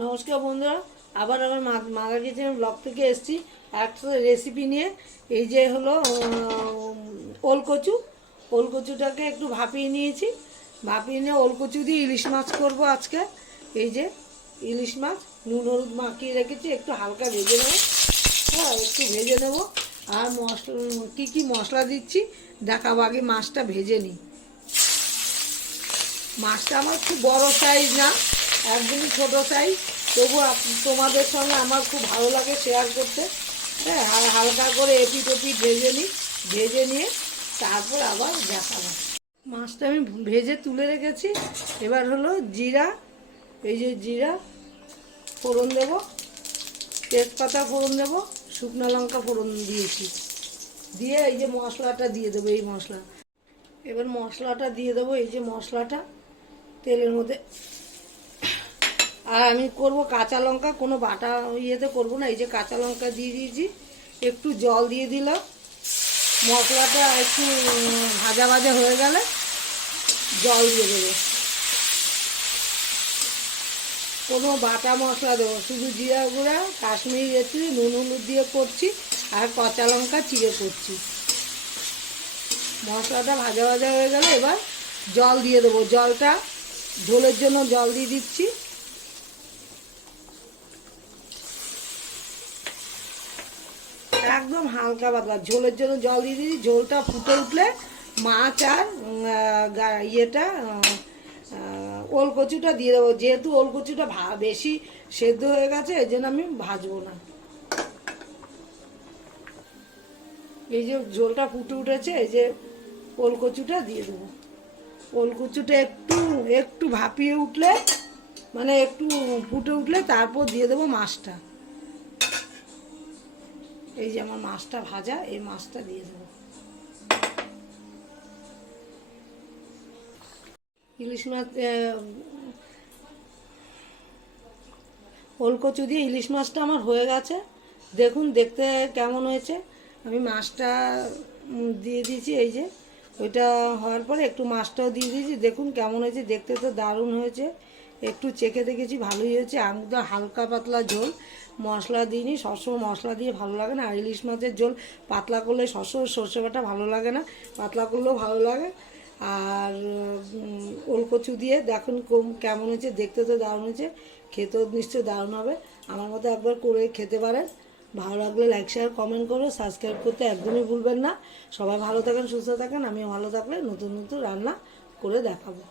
নমস্কার বন্ধুরা, আবার আমার মাগা কিচেন ব্লগ থেকে এসেছি। একটা রেসিপি নিয়ে, এই যে হলো ওলকচু। ওলকচুটাকে একটু ভাপিয়ে নিয়েছি। ভাপিয়ে নিয়ে ওলকচু দিয়ে ইলিশ মাছ করব আজকে। এই যে, ইলিশ মাছ, নুন হলুদ মাখিয়ে রেখেছি, একটু হালকা ভেজে নেব। হ্যাঁ একটু ভেজে নেব। আর মশলা, কী কী মশলা দিচ্ছি দেখাবো আগে মাছটা ভেজে নিই। মাছটা আমার খুব বড় সাইজ না। একদমই ছোটো সাইজ তবু তোমাদের সঙ্গে আমার খুব ভালো লাগে শেয়ার করতে। হ্যাঁ আর হালকা করে এপি ওপিট ভেজে নিই, ভেজে নিয়ে তারপর আবার দেখাবো। মাছটা আমি ভেজে তুলে রেখেছি। এবার হলো জিরা, এই যে জিরা, ফোড়ন দেব। তেজপাতা ফোড়ন দেব, শুকনো লঙ্কা ফোড়ন দিয়েছি। দিয়ে এই যে মশলাটা দিয়ে দেবো, এই মশলা। এবার মশলাটা দিয়ে দেবো, এই যে মশলাটা। তেলের মধ্যে আর আমি করব কাঁচা লঙ্কা, কোনো বাটা ইয়েতে করব না, এই যে কাঁচা লঙ্কা দিয়ে দিয়েছি, একটু জল দিয়ে দিলাম। মশলাটা একটু ভাজা ভাজা হয়ে গেলে জল দিয়ে দেবো। কোনো বাটা মশলা দেবো, শুধু জিরা গুঁড়া, কাশ্মীরি রেখি নুন হলুদ দিয়ে করছি, আর কাঁচা লঙ্কা চিড়ে করছি। মশলাটা ভাজা ভাজা হয়ে গেলে এবার জল দিয়ে দেবো। জলটা ঝোলের জন্য জল দিয়ে দিচ্ছি। একদম হালকা পাতলা। ঝোলের জন্য জল দিয়ে দিচ্ছি ঝোলটা ফুটে উঠলে মাছ আর ইয়েটা ওল কচুটা দিয়ে দেবো। যেহেতু ওল কচুটা ভা- বেশি সেদ্ধ হয়ে গেছে, এই জন্য আমি ভাজবো না। এই যে ঝোলটা ফুটে উঠেছে, এই যে ওল কচুটা দিয়ে দেবো। ওল কচুটা একটু একটু ভাপিয়ে উঠলে মানে একটু ফুটে উঠলে তারপর দিয়ে দেবো মাছটা। এই যে আমার মাছটা ভাজা, এই মাছটা দিয়ে দেবো। ইলিশ মাছ ওলকচু দিয়ে ইলিশ মাছটা আমার হয়ে গেছে। দেখুন, দেখতে কেমন হয়েছে। আমি মাছটা দিয়ে দিয়েছি, এই যে। ওইটা হওয়ার পরে একটু মাছটাও দিয়ে দিয়েছি। দেখুন কেমন হয়েছে। দেখতে তো দারুণ হয়েছে। একটু চেখে দেখেছি, ভালোই হয়েছে। একদম হালকা পাতলা ঝোল। মশলা দিইনি সবসময় মশলা দিয়ে ভালো লাগে না। আর ইলিশ মাছের ঝোল, পাতলা করলে সবসময় সর্ষে বাটা ভালো লাগে না। পাতলা করলেও ভালো লাগে। আর ওলকচু দিয়ে দেখুন কম- কেমন হয়েছে। দেখতে তো দারুণ হয়েছে। খেতেও নিশ্চয়ই দারুণ হবে। আমার মতো একবার করে খেতে পারেন। ভালো লাগলে লাইক শেয়ার কমেন্ট করো। সাবস্ক্রাইব করতে একদমই ভুলবেন না। সবাই ভালো থাকেন, সুস্থ থাকেন। আমিও ভালো থাকলে নতুন নতুন রান্না করে দেখাবো।